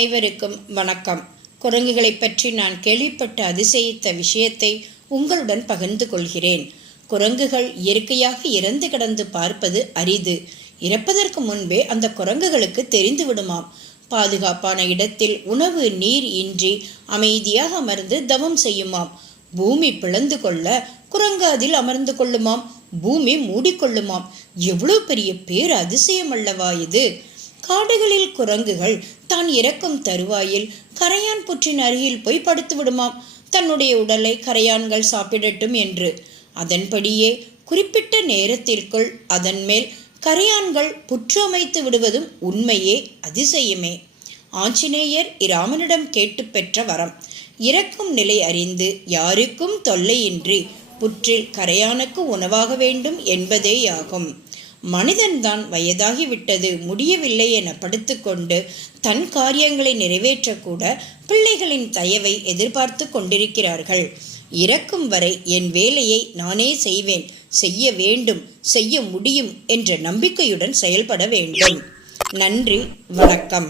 அனைவருக்கும் வணக்கம். குரங்குகளை பற்றி நான் கேள்விப்பட்ட அதிசயித்த விஷயத்தை உங்களுடன் பகிர்ந்து கொள்கிறேன். குரங்குகள் இயற்கையாக இறந்து கிடந்து பார்ப்பது அரிது. இறப்பதற்கு முன்பே அந்த குரங்குகளுக்கு தெரிந்து விடுமாம். பாதுகாப்பான இடத்தில் உணவு நீர் இன்றி அமைதியாக அமர்ந்து தவம் செய்யுமாம். பூமி பிளந்து கொள்ள குரங்கு அதில் அமர்ந்து கொள்ளுமாம். பூமி மூடிக்கொள்ளுமாம். எவ்வளவு பெரிய பேர் அதிசயம் அல்லவா இது! காடுகளில் குரங்குகள் தான் இறக்கும் தருவாயில் கரையான் புற்றின் அருகில் போய் படுத்து விடுமாம், தன்னுடைய உடலை கரையான்கள் சாப்பிடட்டும் என்று. அதன்படியே குறிப்பிட்ட நேரத்திற்குள் அதன் மேல் கரையான்கள் புற்று அமைத்து விடுவதும் உண்மையே, அதிசயமே. ஆஞ்சநேயர் இராமனிடம் கேட்டு பெற்ற வரம். இறக்கும் நிலை அறிந்து யாருக்கும் தொல்லையின்றி புற்றில் கரையானுக்கு உணவாக வேண்டும் என்பதேயாகும். மனிதன்தான் வயதாகிவிட்டது, முடியவில்லை என படுத்துக்கொண்டு தன் காரியங்களை நிறைவேற்றக்கூட பிள்ளைகளின் தயவை எதிர்பார்த்து கொண்டிருக்கிறார்கள். இறக்கும் வரை என் வேலையை நானே செய்வேன், செய்ய வேண்டும், செய்ய முடியும் என்ற நம்பிக்கையுடன் செயல்பட வேண்டும். நன்றி, வணக்கம்.